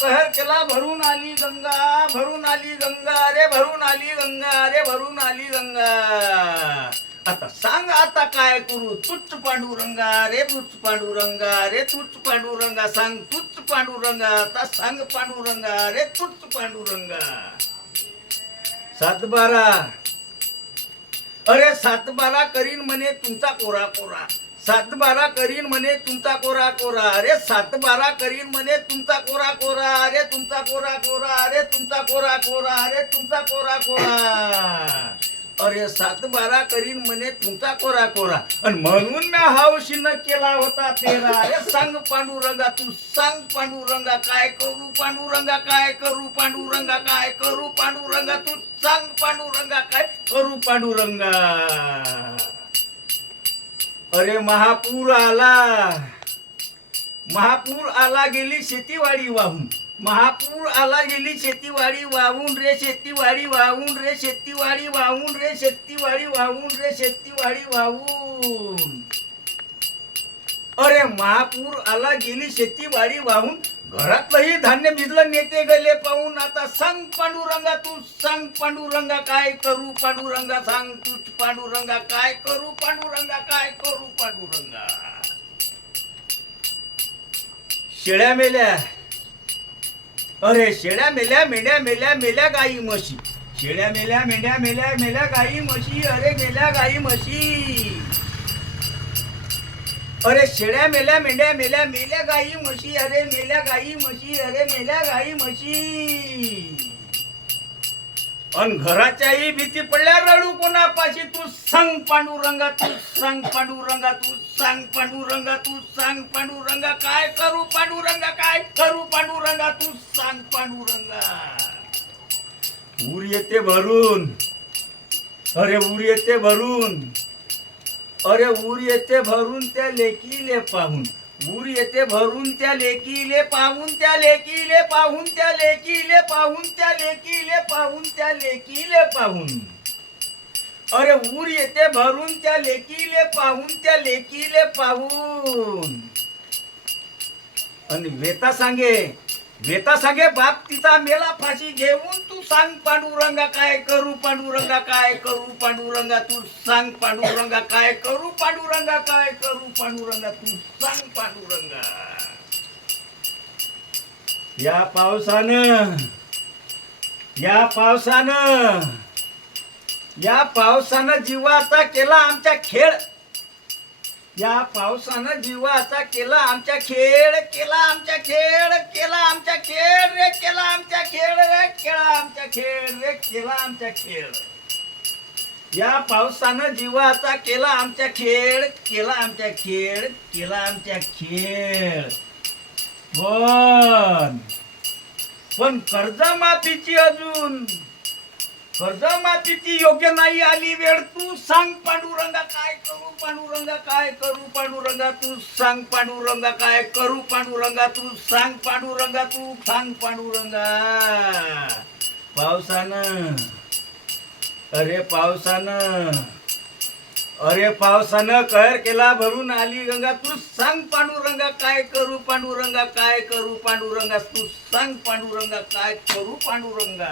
कहर केला भरून आली गंगा भरून आली गंगा अरे भरून आली गंगा अरे भरून आली गंगा. आता सांग आता काय करू? तुच्छ पांडुरंगा रे तुच्छ पांडुरंगा रे तुच्छ पांडुरंगा सांग तुच्छ पांडुरंगा आता सांग पांडुरंगा रे तुच्छ पांडुरंगा. सातबारा. अरे सातबारा करीन म्हणे तुमचा कोरा कोरा. सातबारा करीन म्हणे तुमचा कोरा कोरा. अरे सातबारा करीन म्हणे तुमचा कोरा कोरा. अरे तुमचा कोरा कोरा. अरे तुमचा कोरा कोरा. अरे तुमचा कोरा कोरा. अरे सातबारा करीन म्हणे तुमचा कोरा कोरा. आणि म्हणून मी हावशीनं केला होता तेरा अरे सांग पांडुरंगा तू सांग पांडुरंगा काय करू पांडुरंगा काय करू पांडुरंगा काय करू पांडुरंगा तू सांग पांडुरंगा काय करू पांडुरंगा. अरे महापूर आला. महापूर आला गेली शेतीवाडी वाहून. महापूर आला गेली शेतीवाडी वाहून रे शेतीवाडी वाहून रे शेतीवाडी वाहून रे शेतीवाडी वाहून रे शेतीवाडी वाहून. अरे महापूर आला गेली शेतीवाडी वाहून. घरातलंही धान्य भिजलं नेते गेले पाहून. आता सांग पांडुरंगा तू सांग पांडुरंगा काय करू? पांडुरंगा सांग तू पांडुरंगा काय करू? पांडुरंगा काय शेळ्या मेल्या. अरे शेळ्या मेल्या मेंढ्या मेल्या मेल्या गाई म्हशी. शेळ्या मेल्या मेंढ्या मेल्या मेल्या गाई म्हशी. अरे गेल्या गाई म्हशी. अरे शेळ्या मेल्या मेंढ्या मेल्या मेल्या गाई म्हशी. अरे मेल्या गाई म्हशी अरे मेल्या गाई म्हशी. अन घराच्याही भीती पडल्या रडू कोणापाशी? तू सांग पांडू रंगा तू सांग पांडू रंगा तू सांग पांडू रंगा तू सांग पांडू रंगा काय करू पांडू रंगा काय करू पांडुरंगा? तू सांग पांडू रंगा ऊर येते भरून. अरे ऊर येते भरून. अरे ऊर येते भरून त्या लेकीले पाहून. ऊर येते भरून त्या लेकीले पाहून त्या लेकीले पाहून त्या लेकीले पाहून त्या लेकीले पाहून त्या लेकीले पाहून. अरे ऊर येते भरून त्या लेकीले पाहून त्या लेकीले पाहून. आणि वेता सांगे घेता सांगे बाप तिचा मेला फाशी घेऊन तू सांग पांडुरंगा काय करू पांडुरंगा काय करू पांडुरंगा तू सांग पांडुरंगा काय करू पांडुरंगा काय करू पांडुरंगा तू सांग पांडुरंगा. या पावसानं या पावसानं या पावसानं जीवाचा केला आमच्या खेळ. या पावसानं जीवाचा केला आमच्या खेळ केला आमच्या खेळ केला आमच्या खेळ रे केला आमच्या खेळ रे केला आमच्या खेळ रे केला आमच्या खेळ या पावसानं जीवाचा केला आमच्या खेळ केला आमच्या खेळ केला आमच्या खेळ पण पण कर्जमाफीची अजून कर्जमाफीची योग्य नाही आली वेळ तू सांग पांडुरंगा काय करू पांडुरंगा काय करू पांडुरंगा तू सांग पांडुरंगा काय करू पांडुरंगा तू सांग पांडुरंगा तू सांग पांडुरंगा. पावसानं अरे पावसानं अरे पावसानं कहर केला भरून आली गंगा तू सांग पांडुरंगा काय करू पांडुरंगा काय करू पांडुरंगा तू सांग पांडुरंगा काय करू पांडुरंगा.